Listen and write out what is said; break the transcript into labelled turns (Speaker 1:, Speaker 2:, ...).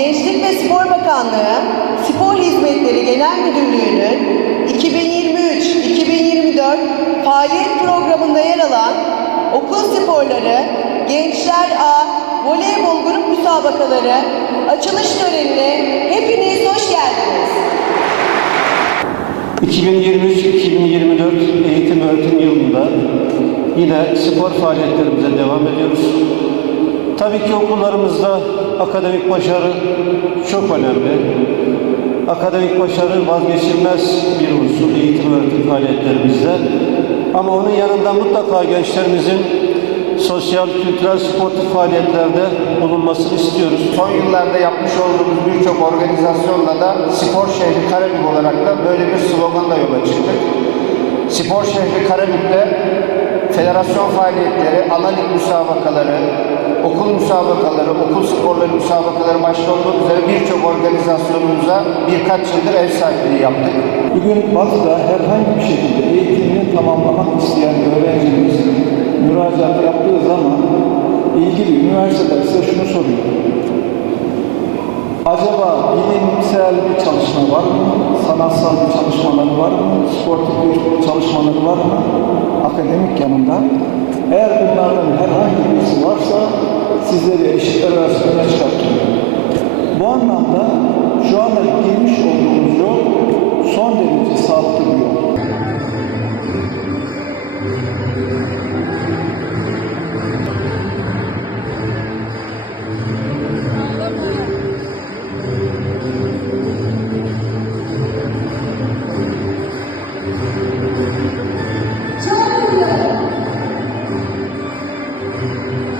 Speaker 1: Gençlik ve Spor Bakanlığı Spor Hizmetleri Genel Müdürlüğü'nün 2023-2024 faaliyet programında yer alan okul sporları Gençler A Voleybol Grup Müsabakaları açılış törenine hepiniz hoş geldiniz.
Speaker 2: 2023-2024 eğitim öğretim yılında yine spor faaliyetlerimize devam ediyoruz. Tabii ki okullarımızda akademik başarı çok önemli. Akademik başarı vazgeçilmez bir unsur eğitim öğretim faaliyetlerimizde. Ama onun yanında mutlaka gençlerimizin sosyal, kültürel, sportif faaliyetlerde bulunmasını istiyoruz.
Speaker 3: Son yıllarda yapmış olduğumuz birçok organizasyonla da Spor Şehri Karabük olarak da böyle bir sloganla yola çıktık. Spor Şehri Karabük'te federasyon faaliyetleri, lig müsabakaları, okul müsabakaları, okul sporları müsabakaları başta olmak üzere birçok organizasyonumuza birkaç yıldır ev sahipliği yaptık.
Speaker 4: Bugün Batı'da herhangi bir şekilde eğitimini tamamlamak isteyen öğrencimiz müracaat yaptığı zaman ilgili üniversiteler size şunu soruyor. Acaba bilimsel bir çalışma var mı? Sanatsal bir çalışmaları var mı? Sportif bir çalışmaları var mı? Akademik yanında. Eğer bunlardan herhangi birisi varsa sizleri eşitler arası öne çıkartıyor. Bu anlamda Thank you.